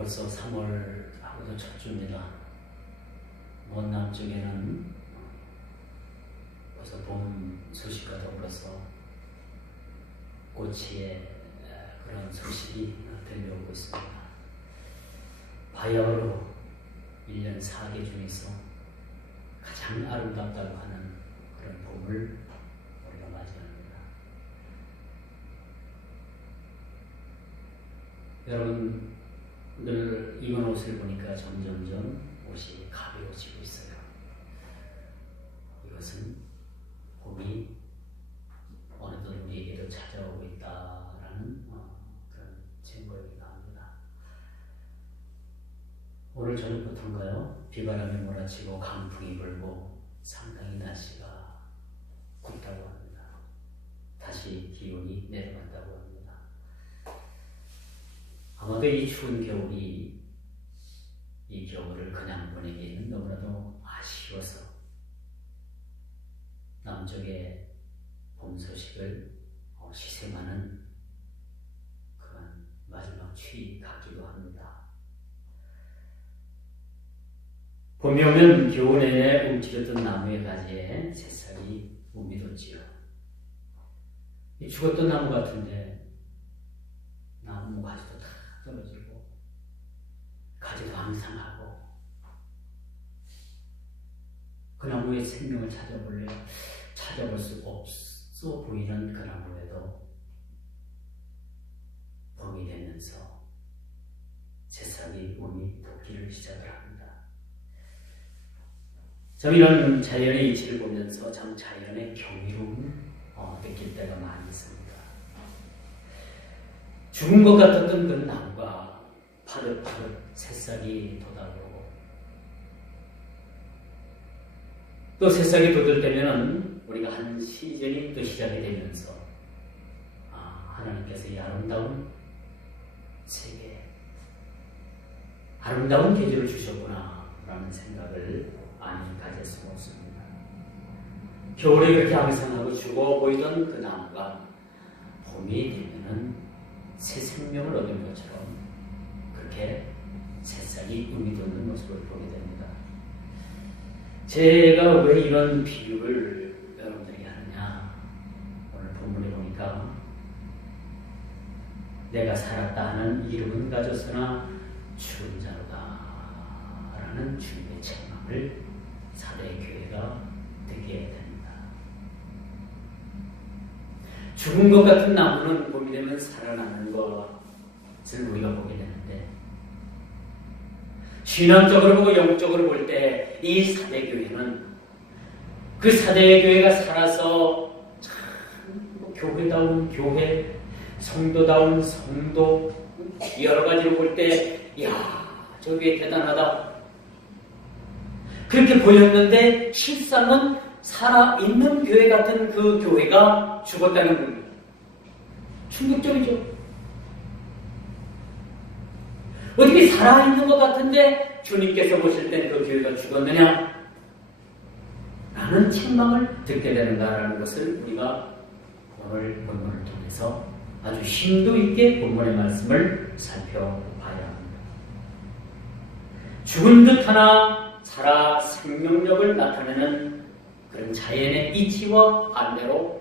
벌써 3월하고도 첫 주입니다. 먼 남쪽에는 벌써 봄 소식과 더불어서 꽃의 그런 소식이 들려오고 있습니다. 바야흐로 1년 4개 중에서 가장 아름답다고 하는 그런 봄을 우리가 맞이합니다. 여러분 늘 입은 옷을 보니까 점점점 옷이 가벼워지고 있어요. 이것은 봄이 어느덧 우리에게도 찾아오고 있다라는 그런 증거이기도 합니다. 오늘 저녁부터인가요? 비바람이 몰아치고 강풍이 불고 상당히 날씨가 굽다고 합니다. 다시 기온이 내려간다고 합니다. 아마도 이 추운 겨울이 이 겨울을 그냥 보내기에는 너무나도 아쉬워서 남쪽의 봄 소식을 시샘하는 그런 마지막 추위 같기도 합니다. 봄이 오면 겨울 내내 움츠렸던 나무의 가지에 새싹이 몸이 돋지요. 이 죽었던 나무 같은데 나무 가지도 다 떨어지고 가지도 항상하고 그 나무의 생명을 찾아볼 수 없어 보이는 그 나무에도 봄이 되면서 새싹이 몸이 돋기를 시작을 합니다. 참 이런 자연의 이치를 보면서 참 자연의 경이로움을 느낄 때가 많이 있습니다. 죽은 것 같았던 그 나무가 파릇파릇 새싹이 돋아오고 또 새싹이 돋을 때면은 우리가 한 시즌이 또 시작이 되면서 하나님께서 이 아름다운 세계, 아름다운 계절을 주셨구나 라는 생각을 많이 가질 수가 없습니다. 겨울에 그렇게 항상하고 죽어 보이던 그 나무가 봄이 되면은 새 생명을 얻은 것처럼 그렇게 새싹이 의미 돋는 모습을 보게 됩니다. 제가 왜 이런 비유를 여러분들에게 하느냐, 오늘 본문에 보니까 내가 살았다 하는 이름은 가졌으나 죽은 자로다 라는 주님의 책망을 사대 교회가 듣게 됩니다. 죽은 것 같은 나무는 봄이 되면 살아나는 것을 우리가 보게 되는데, 신앙적으로 보고 영적으로 볼 때 이 사대교회는 그 사대교회가 살아서 참 교회다운 교회, 성도다운 성도, 여러 가지로 볼 때 이야 저 교회 대단하다 그렇게 보였는데 실상은 살아있는 교회 같은 그 교회가 죽었다는 겁니다. 충격적이죠. 어떻게 살아있는 것 같은데 주님께서 보실 땐 그 교회가 죽었느냐? 라는 책망을 듣게 되는가라는 것을 우리가 오늘 본문을 통해서 아주 심도 있게 본문의 말씀을 살펴봐야 합니다. 죽은 듯 하나 살아 생명력을 나타내는 그런 자연의 이치와 반대로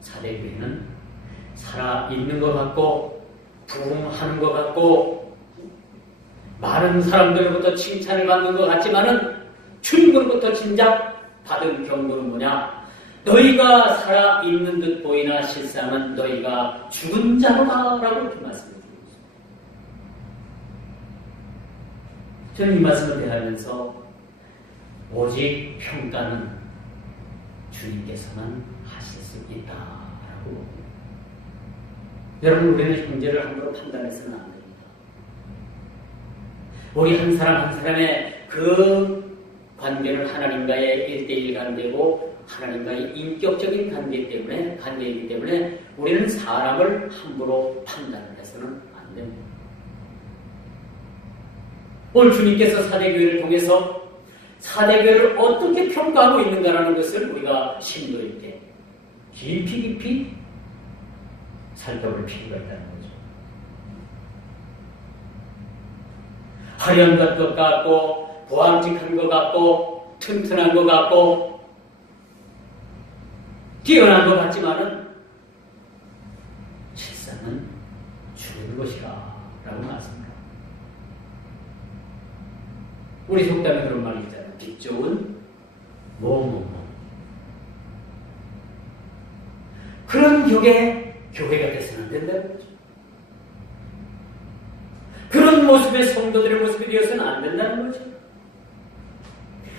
사대교회는 살아있는 것 같고 부흥하는 것 같고 많은 사람들로부터 칭찬을 받는 것 같지만은 주님으로부터 진작 받은 경고는 뭐냐? 너희가 살아있는 듯 보이나 실상은 너희가 죽은 자로다 라고 이렇게 말씀을 드리고 있습니다. 저는 이 말씀을 대하면서 오직 평가는 주님께서만 하실 수 있다라고. 여러분, 우리는 형제를 함부로 판단해서는 안 됩니다. 우리 한 사람 한 사람의 그 관계는 하나님과의 1대1 관계고 하나님과의 인격적인 관계이기 때문에 우리는 사람을 함부로 판단을 해서는 안 됩니다. 오늘 주님께서 사대교회를 통해서 사대교회를 어떻게 평가하고 있는가라는 것을 우리가 심도 있게 깊이 살펴볼 필요가 있다는 거죠. 화려한 것 같고 보암직한 것 같고 튼튼한 것 같고 뛰어난 것 같지만은 실상은 죽은 것이라 라고 말씀합니다. 우리 속담에 그런 말이 있잖아요. 빛 좋은 뭐뭐뭐. 그런 격의 교회가 돼서는 안 된다는 거죠. 그런 모습의 성도들의 모습이 되어서는 안 된다는 거죠.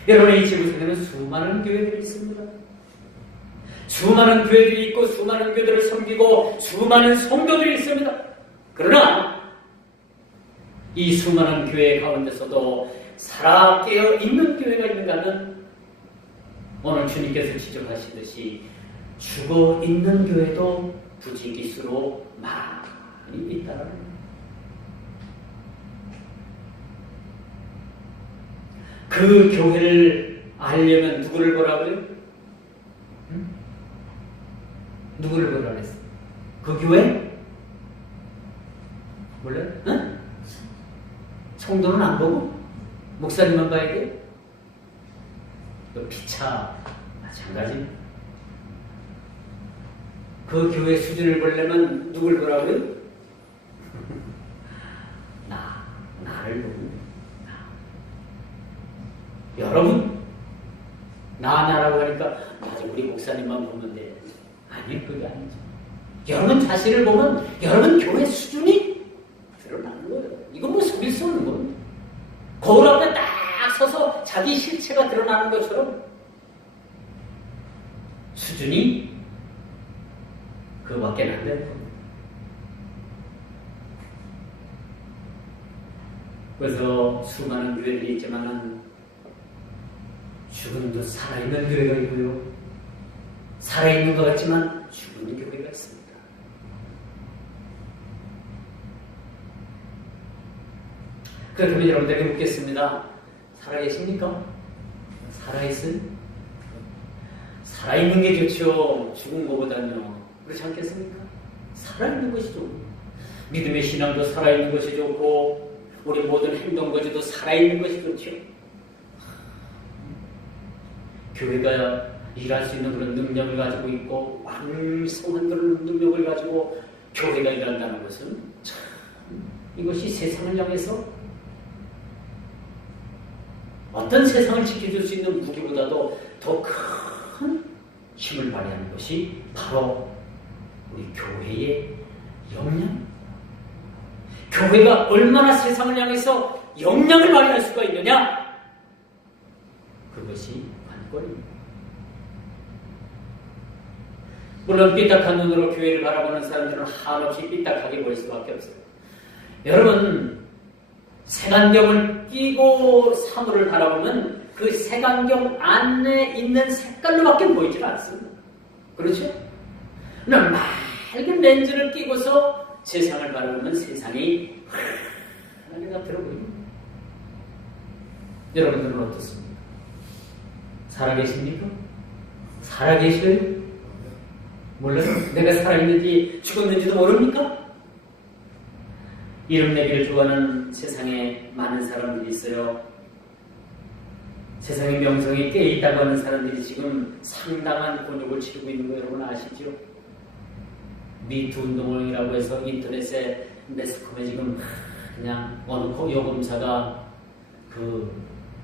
여러분의 이 지구상에는 수많은 교회들이 있습니다. 수많은 교회들이 있고 수많은 교회들을 섬기고 수많은 성도들이 있습니다. 그러나 이 수많은 교회 가운데서도 살아 깨어 있는 교회가 있는가 하면 오늘 주님께서 지적하시듯이 죽어 있는 교회도 부지기수로 많이 있다는 거예요. 그 교회를 알려면 누구를 보라고요? 응? 누구를 보라 그랬어? 그 교회? 몰라요? 응? 성도는 안 보고? 목사님만 봐야 돼? 피차 마찬가지. 그 교회 수준을 보려면 누굴 보라고요? 나를 보고. 여러분, 나라고 하니까 맞아, 우리 목사님만 보면 돼. 아니, 그게 아니죠. 여러분 자신을 보면 여러분 교회 수준이 드러나는 거예요. 이건 뭐 속일 수 없는 겁니다. 거울 앞에 딱 서서 자기 실체가 드러나는 것처럼 수준이 그거밖에 안 되는 겁니다. 그래서 수많은 교회들이 있지만은 죽은 듯 살아있는 교회가 있고요. 살아있는 것 같지만 죽은 교회가 있습니다. 그렇다면 여러분들에게 묻겠습니다. 살아계십니까? 살아있어요? 살아있는 게 좋죠. 죽은 것보다는요. 그렇지 않겠습니까? 살아있는 것이 좋고 믿음의 신앙도 살아있는 것이 좋고 우리 모든 행동거지도 살아있는 것이 좋죠. 교회가 일할 수 있는 그런 능력을 가지고 있고 왕성한 그런 능력을 가지고 교회가 일한다는 것은 참 이것이 세상을 향해서 어떤 세상을 지켜줄 수 있는 무기보다도 더 큰 힘을 발휘하는 것이 바로 우리 교회의 역량. 교회가 얼마나 세상을 향해서 역량을 발휘할 수가 있느냐? 그것이 관건입니다. 물론 삐딱한 눈으로 교회를 바라보는 사람들은 한없이 삐딱하게 보일 수밖에 없어요. 여러분, 색안경을 끼고 사물을 바라보면 그 색안경 안에 있는 색깔로밖에 보이질 않습니다. 그렇죠? 그러나 맑은 렌즈를 끼고서 세상을 바라보면 세상이 환하게 들어보입니다. 여러분들은 어떻습니까? 살아계십니까? 살아계셔요? 몰라요? 내가 살아있는지 죽었는지도 모릅니까? 이름 내기를 좋아하는 세상에 많은 사람들이 있어요. 세상의 명성에 깨있다고 하는 사람들이 지금 상당한 곤욕을 치르고 있는 거 여러분 아시죠? 미투 운동이라고 해서 인터넷에 매스컴에 지금 그냥 어느 여검사가 그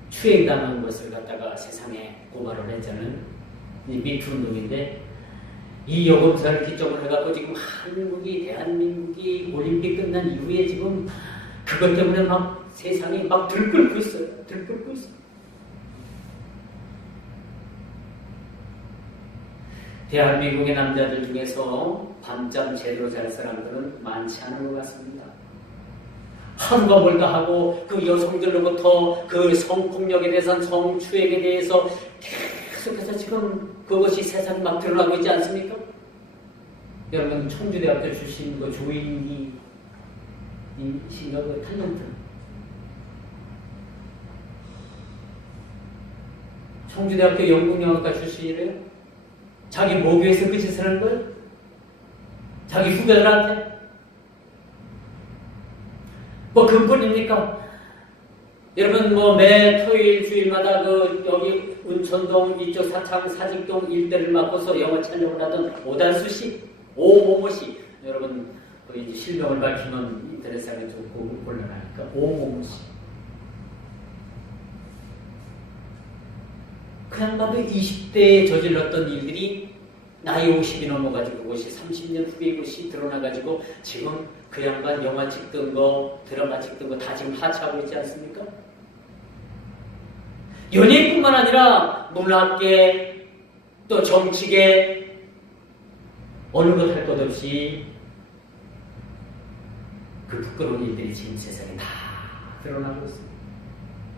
추행당한 것을 갖다가 세상에 고발을 했잖아요. 이 미투 운동인데 이 여검사를 기점으로 해갖고 지금 한국이 대한민국이 올림픽 끝난 이후에 지금 그것 때문에 막 세상이 막 들끓고 있어요. 들끓고 있어요. 대한민국의 남자들 중에서 밤잠 제대로 잘 사람들은 많지 않은 것 같습니다. 하루가 멀다 하고 그 여성들로부터 그 성폭력에 대해서 성추행에 대해서 계속해서 지금 그것이 세상에 막 드러나고 있지 않습니까? 여러분 청주대학교 출신 그 조인기 신가 그 탤런트 청주대학교 영국영화과 출신이래요. 자기 모교에서 그 짓을 하는 거예요? 자기 후배들한테? 뭐 근본입니까? 여러분 매 토요일 주일마다 여기 운천동 이쪽 사직동 일대를 맡고서 영어 촬영을 하던 오단수 씨, 오모모 씨, 여러분 이제 실명을 밝히면 인터넷상에 좀 곤란하니까 오모모 씨. 그 양반도 20대에 저질렀던 일들이 나이 50이 넘어가지고 그것이 30년 후에 그것이 드러나가지고 지금 그 양반 영화 찍던 거, 드라마 찍던 거 다 지금 하차하고 있지 않습니까? 연예인뿐만 아니라 문학계, 또 정치계, 어느 것 할 것 없이 그 부끄러운 일들이 지금 세상에 다 드러나고 있습니다.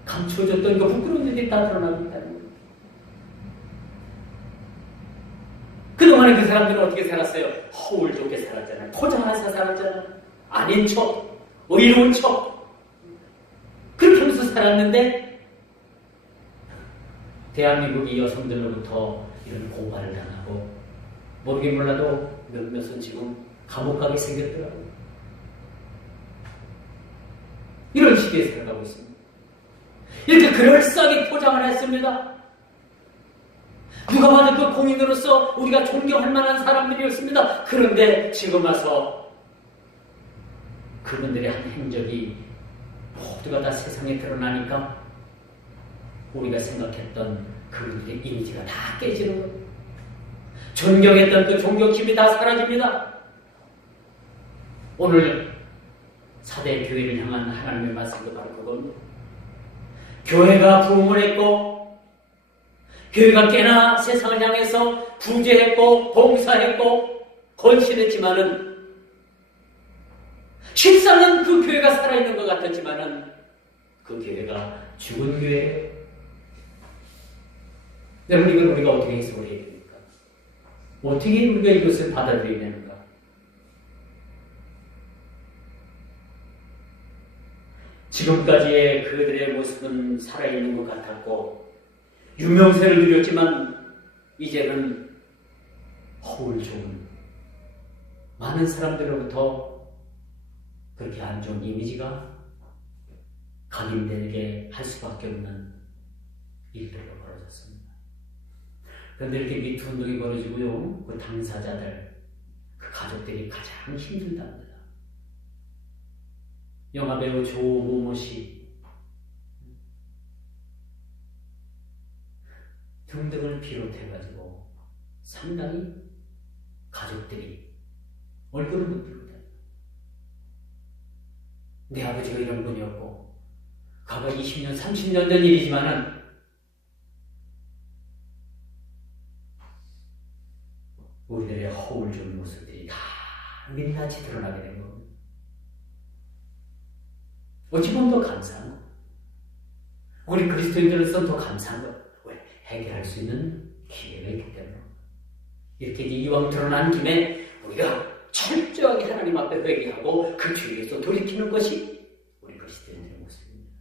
감춰졌던 그 부끄러운 일들이 다 드러나고 있다는 거예요. 그동안에 그 사람들은 어떻게 살았어요? 허울 좋게 살았잖아요. 포장해서 살았잖아요. 아닌 척, 의로운 척. 그렇게 하면서 살았는데 대한민국이 여성들로부터 이런 고발을 당하고 모르긴 몰라도 몇몇은 지금 감옥 가게 생겼더라고요. 이런 시대에 살아가고 있습니다. 이렇게 그럴싸하게 포장을 했습니다. 누가 봐도 그 공인으로서 우리가 존경할 만한 사람들이었습니다. 그런데 지금 와서 그분들의 한 행적이 모두가 다 세상에 드러나니까 우리가 생각했던 그분들의 이미지가 다 깨지는 거예요. 존경했던 그 존경심이 다 사라집니다. 오늘 사대 교회를 향한 하나님의 말씀도 바로 그겁니다. 교회가 부흥을 했고 교회가 꽤나 세상을 향해서 구제했고 봉사했고 헌신했지만은 실상은 그 교회가 살아있는 것 같았지만은 그 교회가 죽은 교회예요. 여러분 이걸 우리가 어떻게 해석을 해야 됩니까? 어떻게 우리가 이것을 받아들여야 되는가? 지금까지의 그들의 모습은 살아있는 것 같았고 유명세를 누렸지만 이제는 허울 좋은 많은 사람들로부터 그렇게 안 좋은 이미지가 각인되게 할 수밖에 없는 일들로 벌어졌습니다. 그런데 이렇게 미투 운동이 벌어지고요, 그 당사자들, 그 가족들이 가장 힘들답니다. 영화배우 조모모 씨 등등을 비롯해가지고 상당히 가족들이 얼굴을 못 들거든요. 내 아버지가 이런 분이었고 과거 20년, 30년 전 일이지만은 우리들의 허울 좋은 모습들이 다 민낯이 드러나게 된 겁니다. 어찌 보면 더 감사한 거. 우리 그리스도인들로서는 더 감사한 거. 왜? 해결할 수 있는 기회가 있기 때문에. 이렇게 이왕 드러난 김에 우리가 철저하게 하나님 앞에 회개하고 그 주위에서 돌이키는 것이 우리 그리스도인들의 모습입니다.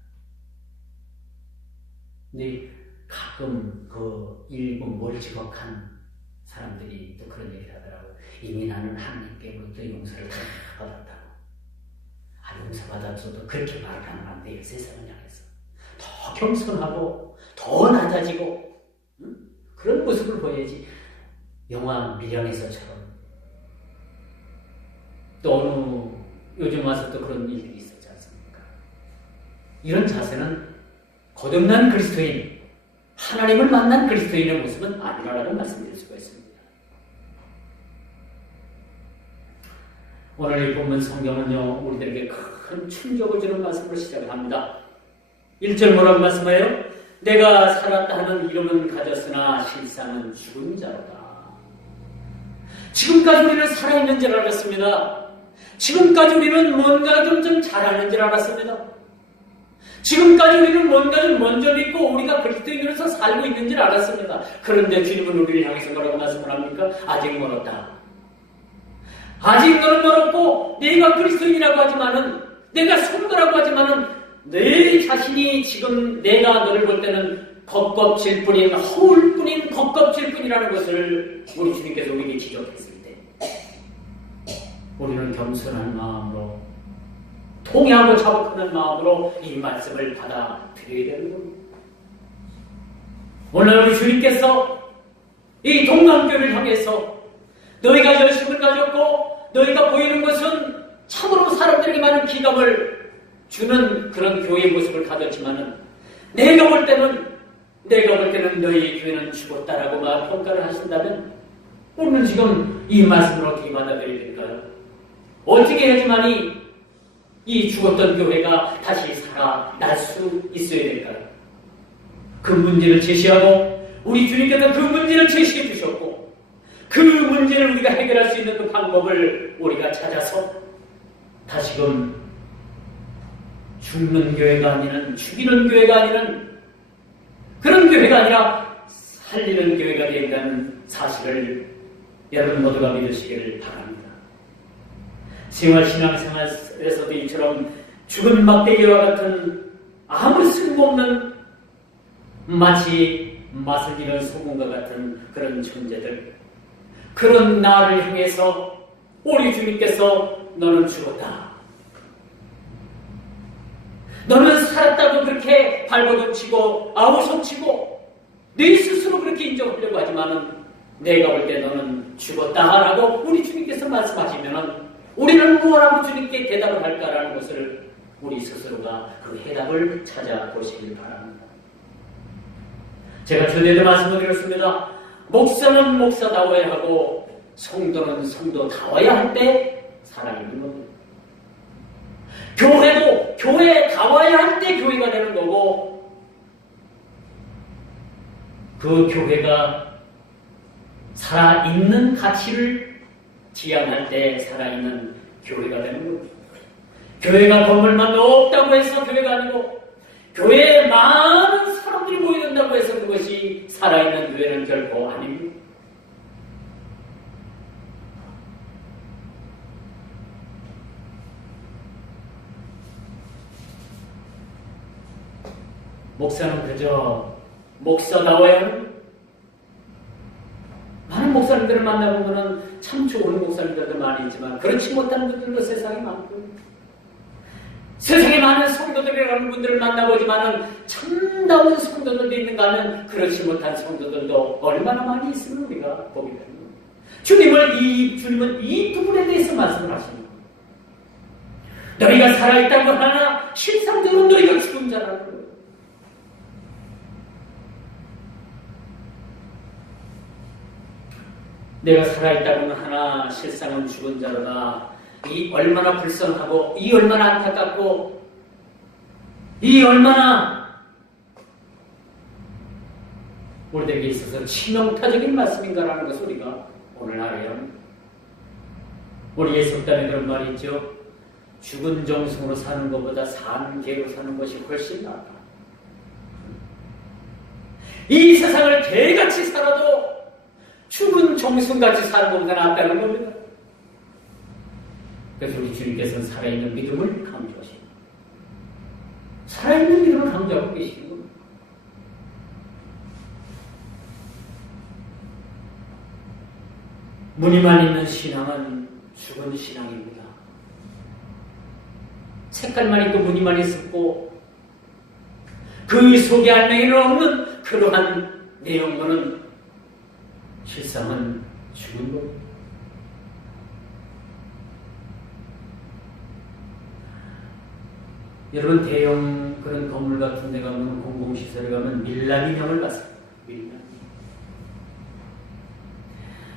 근데 가끔 그 일부 멀찌겁한 사람들이 또 그런 얘기를 하더라고요. 이미 나는 하나님께로부터 용서를 다 받았다고. 용서받았어도 그렇게 말하면 안 돼요. 세상을 향해서 더 겸손하고 더 낮아지고 그런 모습을 보여야지. 영화 미련에서처럼 또 어느 요즘 와서 또 그런 일들이 있었지 않습니까? 이런 자세는 거듭난 그리스도인, 하나님을 만난 그리스도인의 모습은 아니라고 말씀드릴 수가 있습니다. 오늘 이 본문 성경은요, 우리들에게 큰 충격을 주는 말씀으로 시작합니다. 1절 뭐라고 말씀해요? 내가 살았다 하는 이름은 가졌으나 실상은 죽은 자로다. 지금까지 우리는 살아있는 줄 알았습니다. 지금까지 우리는 뭔가 좀 잘하는 줄 알았습니다. 지금까지 우리는 뭔가 좀 먼저 믿고 우리가 그리스도인으로서 살고 있는 줄 알았습니다. 그런데 주님은 우리를 향해서 뭐라고 말씀을 합니까? 아직 멀었다. 아직 너는 멀었고 내가 그리스도인이라고 하지만은 내가 성도라고 하지만은 내 자신이 지금 내가 너를 볼 때는 겉껍질 뿐인 허울 뿐인 겉껍질 뿐이라는 것을 우리 주님께서 우리에게 지적했을 때 우리는 겸손한 마음으로 통회하고 자복하는 마음으로 이 말씀을 받아들여야 되는 겁니다. 오늘 우리 주님께서 이 동남교회를 향해서 너희가 열심을 가졌고 너희가 보이는 것은 참으로 사람들에게 많은 기감을 주는 그런 교회의 모습을 가졌지만은 내가 볼 때는 너희 교회는 죽었다라고 막 평가를 하신다면 오늘 지금 이 말씀을 어떻게 받아들여야 될까요? 어떻게 해야지만이 이 죽었던 교회가 다시 살아날 수 있어야 될까요? 그 문제를 제시하고 우리 주님께서 그 문제를 제시해 주셨고 그 문제를 우리가 해결할 수 있는 그 방법을 우리가 찾아서 다시금 죽는 교회가 아니는 죽이는 교회가 아니는 그런 교회가 아니라 살리는 교회가 된다는 사실을 여러분 모두가 믿으시기를 바랍니다. 신앙생활에서도 이처럼 죽은 막대기와 같은 아무 쓸모없는 마치 맛을 잃은 소금과 같은 그런 존재들, 그런 나를 향해서 우리 주님께서 너는 죽었다, 너는 살았다고 그렇게 발버둥치고 아우성치고 네 스스로 그렇게 인정하려고 하지만은 내가 볼 때 너는 죽었다라고 우리 주님께서 말씀하시면은 우리는 무엇라고 주님께 대답을 할까라는 것을 우리 스스로가 그 해답을 찾아보시길 바랍니다. 제가 전에도 말씀을 드렸습니다. 목사는 목사다워야 하고 성도는 성도다워야 할 때 살아있는 겁니다. 교회도 교회다워야 할 때 교회가 되는 거고 그 교회가 살아있는 가치를 지향할 때 살아있는 교회가 되는 겁니다. 교회가 건물만 높다고 해서 교회가 아니고 교회에 많은 사람들이 모여든다고 해서 그것이 살아있는 교회는 결코 아닙니다. 목사는 그저 목사다워야 하는 많은 목사님들을 만나보면 참 좋은 목사님들도 많이 있지만 그렇지 못한 분들도 세상에 많고 세상에 많은 성도들이라는 분들을 만나보지만 참다운 성도들도 있는가 하면 그렇지 못한 성도들도 얼마나 많이 있으면 우리가 보게 됩니다. 주님은 이 부분에 대해서 말씀을 하십니다. 너희가 살아있다고 하나 실상적으로 너희가 죽은 자라는 거예요. 내가 살아있다고는 하나 실상은 죽은 자로다. 이 얼마나 불쌍하고 이 얼마나 안타깝고 이 얼마나 우리에게 있어서 치명타적인 말씀인가라는 것을 우리가 오늘 알아야 합니다. 우리 예수님의 그런 말이 있죠. 죽은 정승으로 사는 것보다 산 개로 사는 것이 훨씬 낫다. 이 세상을 개같이 살아도 죽은 정승같이 사는 것보다 낫다는 겁니다. 그래서 우리 주님께서는 살아있는 믿음을 강조하십니다. 살아있는 믿음을 강조하고 계시는 겁니다. 무늬만 있는 신앙은 죽은 신앙입니다. 색깔만 있고 무늬만 있었고 그 속에 알맹이는 없는 그러한 내용과는 실상은 죽은 겁니다. 여러분 대형 그런 건물 같은 데 가면 공공시설에 가면 밀랍인형을 봤습니다.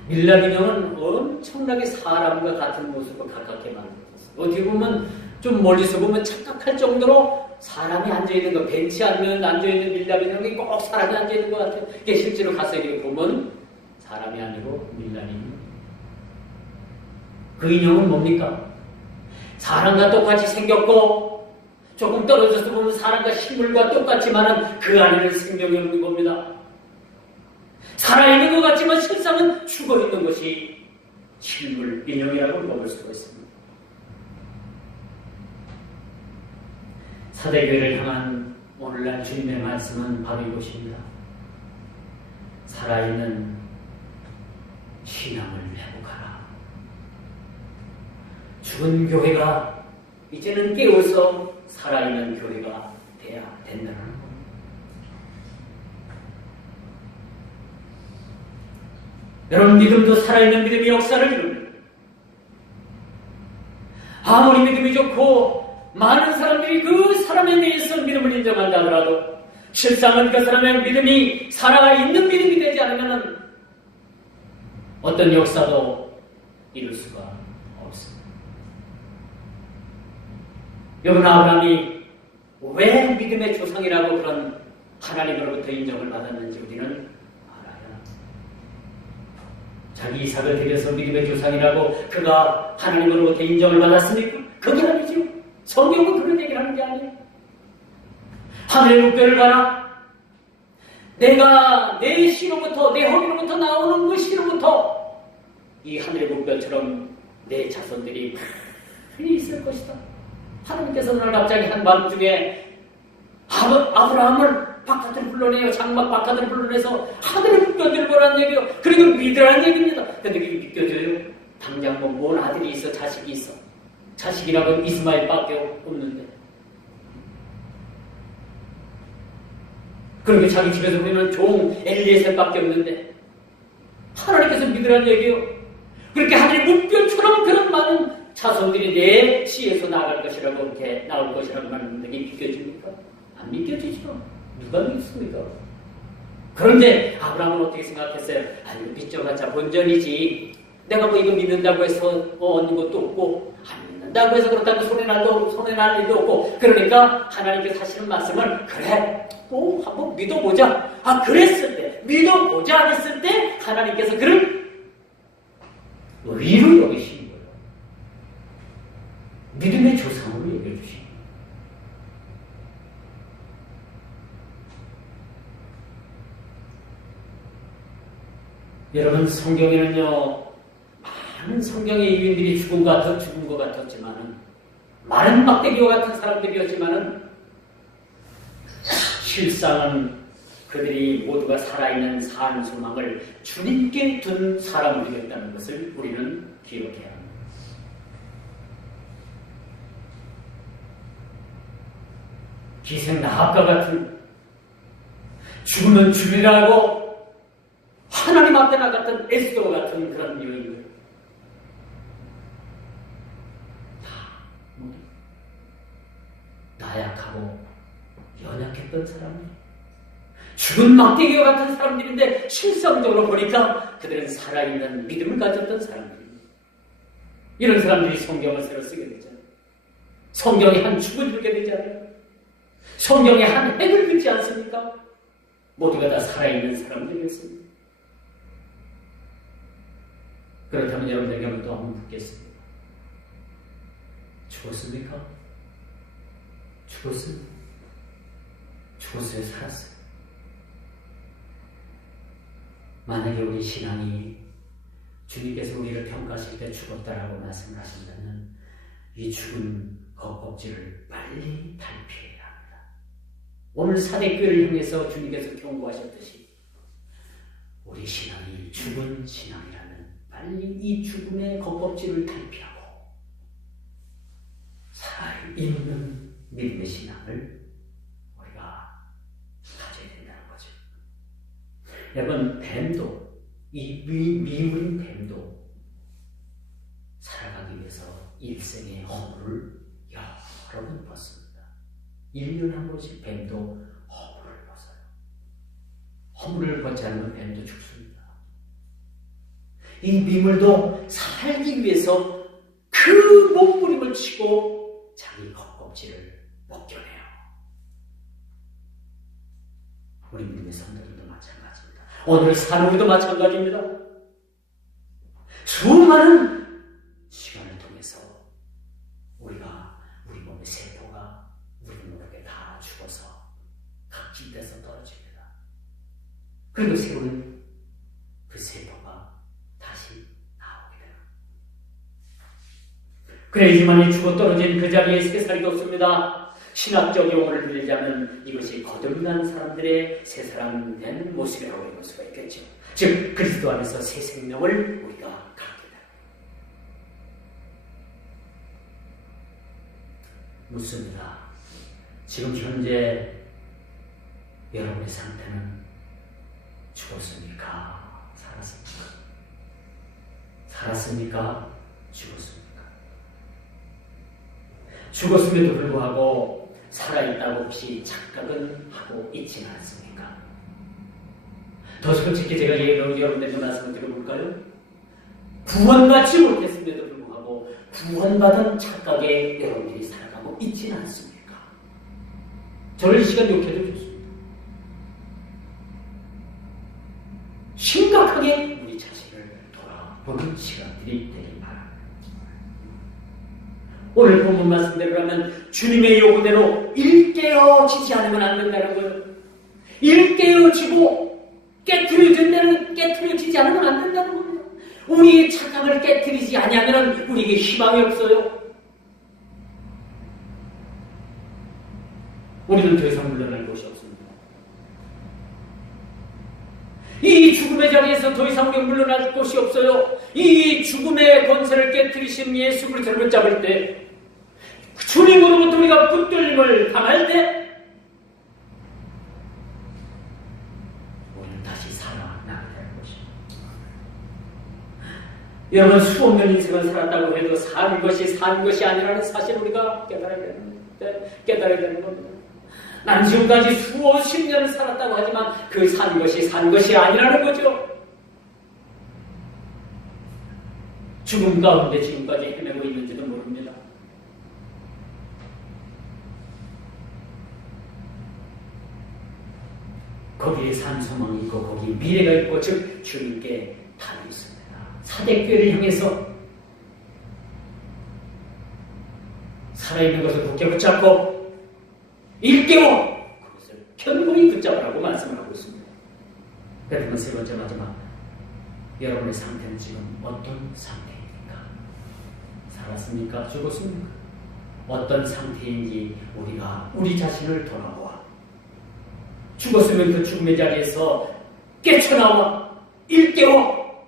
밀랍인형은 엄청나게 사람과 같은 모습을 가깝게 만들었어요. 어떻게 보면 좀 멀리서 보면 착각할 정도로 사람이 앉아있는 거, 벤치 앉아있는 밀랍인형이 꼭 사람이 앉아있는 것 같아요. 이게 실제로 가서 이렇게 보면 사람이 아니고 밀랍인형. 그 인형은 뭡니까? 사람과 똑같이 생겼고 조금 떨어져서 보면 사람과 식물과 똑같지만 그 안에는 생명이 없는 겁니다. 살아있는 것 같지만 실상은 죽어있는 것이 식물, 인형이라고 먹을 수가 있습니다. 사대교회를 향한 오늘날 주님의 말씀은 바로 이것입니다. 살아있는 신앙을 회복하라. 죽은 교회가 이제는 깨어서 살아있는 교회가 돼야 된다는 겁니다. 여러분, 믿음도 살아있는 믿음이 역사를 이룹니다. 아무리 믿음이 좋고 많은 사람들이 그 사람에 대해서 믿음을 인정한다 하더라도 실상은 그 사람의 믿음이 살아있는 믿음이 되지 않으면 어떤 역사도 이룰 수가 없습니다. 여러분, 아브라함이 왜 믿음의 조상이라고 그런 하나님으로부터 인정을 받았는지 우리는 알아야 합니다. 자기 이삭을 드려서 믿음의 조상이라고 그가 하나님으로부터 인정을 받았습니까? 그게 아니죠. 성경은 그런 얘기를 하는 게 아니에요. 하늘의 물결을 봐라. 내가 내 씨로부터, 내 허리로부터 나오는 그 씨로부터 이 하늘의 물결처럼 내 자손들이 많이 있을 것이다. 하나님께서 오늘 갑자기 한밤중에 아브라함을 바깥으로 불러내요. 장막 바깥으로 불러내서 하늘의 물결들을 보라는 얘기예요. 그리고 믿으라는 얘기입니다. 근데 그게 믿겨져요? 당장 뭔 아들이 있어, 자식이 있어. 자식이라고 이스마엘밖에 없는데. 그리고 자기 집에서 보이는 종 엘리에셀밖에 없는데 하나님께서 믿으라는 얘기예요. 그렇게 하늘의 물결처럼 그런 많은 자손들이 내 씨에서 나갈 것이라고 이렇게 나올 것이라고 말하는데 이게 믿겨집니까? 안 믿겨지죠. 누가 믿습니까? 그런데 아브라함은 어떻게 생각했어요? 아니, 믿져봤자 본전이지. 내가 뭐 이거 믿는다고 해서 얻는 것도 없고 안 믿는다고 해서 그렇다고 손해 날 일도 없고, 그러니까 하나님께서 하시는 말씀을 그래 또 한번 믿어보자. 그랬을 때, 믿어보자 했을 때 하나님께서 그를 의로 여기신 거예요. 믿음의 조상으로 여겨주신 거예요. 여러분, 성경에는요, 많은 성경의 유인들이 죽은 것 같았지만은, 많은 막대기와 같은 사람들이었지만은, 실상은 그들이 모두가 살아있는 산 소망을 주님께 둔 사람들이었다는 것을 우리는 기억해야 합니다. 기생 나합과 같은, 죽으면 죽으라고 하나님 앞에 나갔던 에스더와 같은 그런 여인들, 나약하고 연약했던 사람들, 죽은 막대기와 같은 사람들인데 실성적으로 보니까 그들은 살아있는 믿음을 가졌던 사람들입니다. 이런 사람들이 성경을 새로 쓰게 되잖아요. 성경이 한 축을 들게 되잖아요. 성경에 한 핵을 긋지 않습니까? 모두가 다 살아있는 사람들이었습니다. 그렇다면 여러분들에게 또 한번 묻겠습니다. 죽었습니까? 죽었습니다. 죽었어요? 살았어요? 만약에 우리 신앙이 주님께서 우리를 평가하실 때 죽었다라고 말씀을 하신다면 이 죽은 겉껍질을 빨리 탈피해야 합니다. 오늘 사대교회를 향해서 주님께서 경고하셨듯이 우리 신앙이 죽은 신앙이라면 빨리 이 죽음의 겉껍질을 탈피하고 살아있는 믿음의 신앙을 우리가 가져야 된다는 거죠. 여러분, 뱀도, 이 미물인 뱀도 살아가기 위해서 일생의 허물을 여러 번 벗습니다. 1년에 한 번씩 뱀도 허물을 벗어요. 허물을 벗지 않으면 뱀도 죽습니다. 이 미물도 살기 위해서 그 몸부림을 치고 자기 겉껍질을 벗겨내요. 우리 믿음의 성도들도 마찬가지입니다. 오늘 사는 우리도 마찬가지입니다. 수많은 시간을 통해서 우리가 우리 몸의 세포가 우리 몸에 다 죽어서 각질돼서 떨어집니다. 그리고 새로운 그 세포가 다시 나오게 돼요. 그래야지만 죽어 떨어진 그 자리에 새살이 없습니다. 신학적 용어를 빌리자면 이것이 거듭난 사람들의 새 사람 된 모습이라고 볼 수가 있겠죠. 즉 그리스도 안에서 새 생명을 우리가 갖게 됩니다. 묻습니다. 지금 현재 여러분의 상태는 죽었습니까? 살았습니까? 살았습니까? 죽었습니까? 죽었음에도 불구하고 살아있다고 혹시 착각은 하고 있지는 않습니까? 더 솔직히 제가 여러분들께 말씀을 드려볼까요? 구원받지 못했음에도 불구하고 구원받은 착각에 여러분들이 살아가고 있지는 않습니까? 저를 이 시간 욕해도 좋습니다. 심각하게 우리 자신을 돌아보는 시간들이 되길 바랍니다. 오늘 본문 말씀대로라면 주님의 요구대로 일깨어지지 않으면 안 된다는 거예요. 일깨어지고 깨트려지지 않으면 안 된다는 겁니다. 우리의 착각을 깨트리지 아니하면 우리에게 희망이 없어요. 우리는 더 이상 물러날 곳이 없습니다. 이 죽음의 자리에서 더 이상 물러날 곳이 없어요. 이 죽음의 권세를 깨트리신 예수 그리스도를 붙잡을 때, 주님으로부터 우리가 붙들림을 당할 때 우리는 다시 살아나게 되는 것입니다. 여러분, 수없는 인생을 살았다고 해도 산 것이 아니라는 사실을 우리가 깨달아야 되는 겁니다. 난 지금까지 수십 년을 살았다고 하지만 그 산 것이 아니라는 거죠. 죽음 가운데 지금까지 헤매고 있는지도 모릅니다. 거기에 산 소망이 있고 거기에 미래가 있고 즉 주님께 달려 있습니다. 사대교회를 향해서 살아있는 것을 굳게 붙잡고 일깨워 그것을 견고히 붙잡으라고 말씀을 하고 있습니다. 여러분, 세 번째 마지막, 여러분의 상태는 지금 어떤 상태입니까? 살았습니까? 죽었습니까? 어떤 상태인지 우리가 우리 자신을 돌아보아 죽었으면 그 죽음의 자리에서 깨쳐나와 일깨워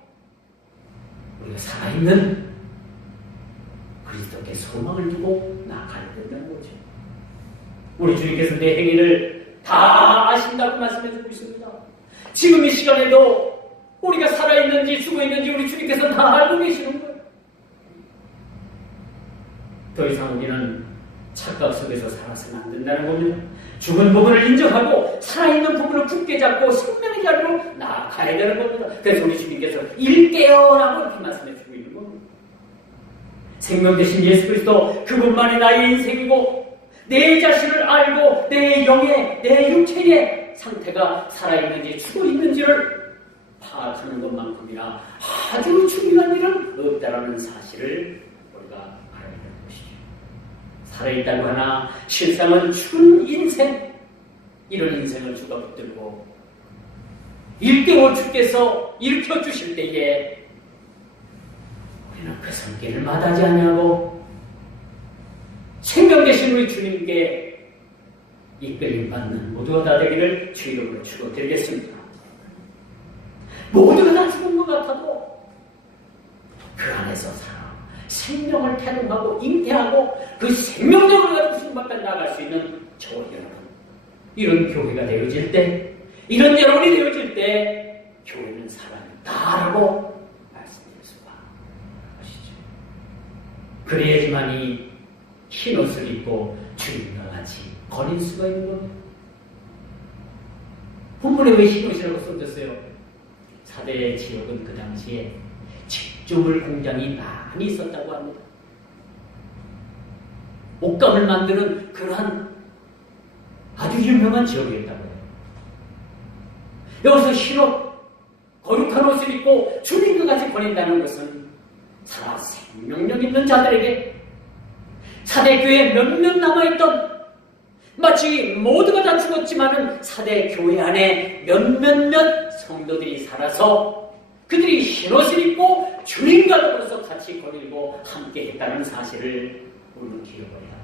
우리가 살아있는 그리스도께 소망을 두고 나아가야 된다는 거죠. 우리 주님께서 내 행위를 다 아신다고 말씀해주고 있습니다. 지금 이 시간에도 우리가 살아있는지 죽어있는지 우리 주님께서 다 알고 계시는 거예요. 더 이상 우리는 착각 속에서 살아서는 안 된다는 겁니다. 죽은 부분을 인정하고 살아있는 부분을 굳게 잡고 생명의 자리로 나아가야 되는 겁니다. 그래서 우리 주님께서 일깨어라고 이렇게 말씀해주고 있는 겁니다. 생명 되신 예수 그리스도, 그분만이 나의 인생이고 내 자신을 알고 내 영의, 내 육체의 상태가 살아있는지 죽어있는지를 파악하는 것만큼이나 아주 중요한 일은 없다라는 사실을 우리가 알아야 되는 것이죠. 살아있다고 하나 실상은 죽은 인생, 이런 인생을 주가 붙들고 일깨워 주께서 일으켜주실 때에 우리는 그 손길을 마다하지 아니하고 생명 되신 우리 주님께 이끌림 받는 모두가 다 되기를 주 이름으로 축원드리겠습니다. 모두가 다 죽은 것 같아도 그 안에서 살아 생명을 태동하고 잉태하고 그 생명력을 가지고 주님 앞에 나아갈 수 있는 저와 여러분, 이런 교회가 되어질 때, 이런 여러분이 되어질 때 교회는 살아있다라고 말씀드릴 수가 있죠. 그래야지만이 흰 옷을 입고 주님과 같이 거릴 수가 있는 겁니다. 본문에 왜 흰 옷이라고 써졌어요? 사대 지역은 그 당시에 직조물 공장이 많이 있었다고 합니다. 옷감을 만드는 그러한 아주 유명한 지역이었다고 해요. 여기서 흰 옷, 거룩한 옷을 입고 주님과 같이 거린다는 것은 살아 생명력 있는 자들에게 사대교회에 몇몇 남아있던, 마치 모두가 다 죽었지만은 사대교회 안에 몇몇 성도들이 살아서 그들이 흰옷을 입고 주님과 더불어서 같이 거리고 함께 했다는 사실을 우리는 기억해야 합니다.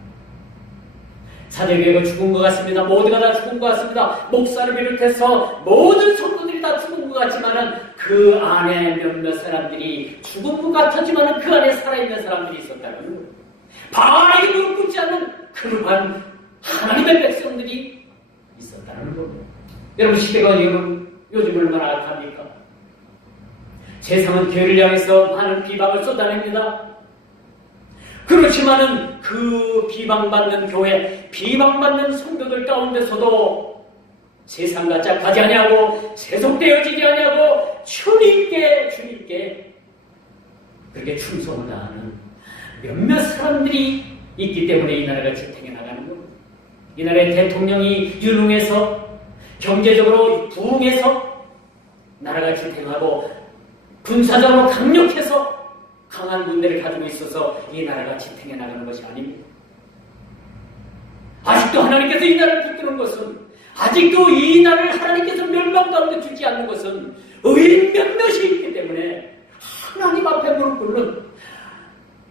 사대교회가 죽은 것 같습니다. 모두가 다 죽은 것 같습니다. 목사를 비롯해서 모든 성도들이 다 죽은 것 같지만은 그 안에 몇몇 사람들이 죽은 것 같았지만은 그 안에 살아있는 사람들이 있었다는 거예요. 바알에게 무릎 꿇지 않는 그 그러한 하나님의 백성들이 있었다는 겁니다. 여러분, 시대가 요즘 얼마나 악합니까? 세상은 교회를 향해서 많은 비방을 쏟아냅니다. 그렇지만은 그 비방받는 교회, 비방받는 성도들 가운데서도 세상과 짝하지 아니하고 세속되어지지 아니하고 주님께 그렇게 충성을 다하는 몇몇 사람들이 있기 때문에 이 나라가 지탱해 나가는 겁니다. 이 나라의 대통령이 유능해서 경제적으로 부흥해서 나라가 지탱하고 군사적으로 강력해서 강한 군대를 가지고 있어서 이 나라가 지탱해 나가는 것이 아닙니다. 아직도 하나님께서 이 나라를 붙드는 것은, 아직도 이 나라를 하나님께서 멸망 가운데 두지 않는 것은 의인 몇몇이 있기 때문에 하나님 앞에 무릎 꿇는,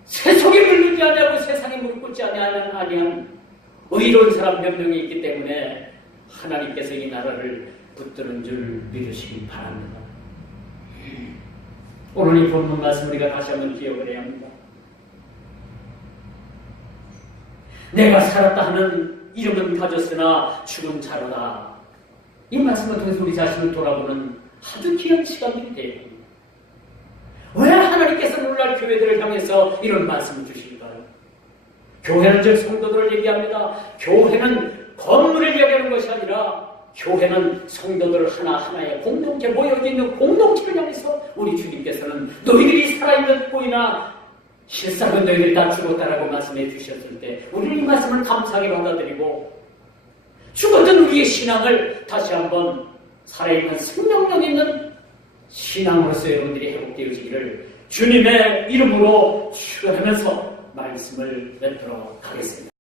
세속에 물리지 아니하고 세상에 무릎 꿇지 아니한 의로운 사람 몇 명이 있기 때문에 하나님께서 이 나라를 붙드는 줄 믿으시기 바랍니다. 오늘 이 본문 말씀 우리가 다시 한번 기억을 해야 합니다. 내가 살았다 하는 이름은 가졌으나 죽은 자로다. 이 말씀을 통해서 우리 자신을 돌아보는 아주 귀한 시간이 돼요. 왜 하나님께서 오늘날 교회들을 향해서 이런 말씀을 주실까요? 교회는 즉 성도들을 얘기합니다. 교회는 건물을 얘기하는 것이 아니라 교회는 성도들 하나하나의 공동체, 모여있는 공동체를 향해서 우리 주님께서는 너희들이 살아있는 보이나 실상은 너희들이 다 죽었다라고 말씀해 주셨을 때 우리는 이 말씀을 감사하게 받아들이고 죽었던 우리의 신앙을 다시 한번 살아있는 생명력 있는 신앙으로서 여러분들이 회복되어지기를 주님의 이름으로 축원하면서 말씀을 맺도록 하겠습니다.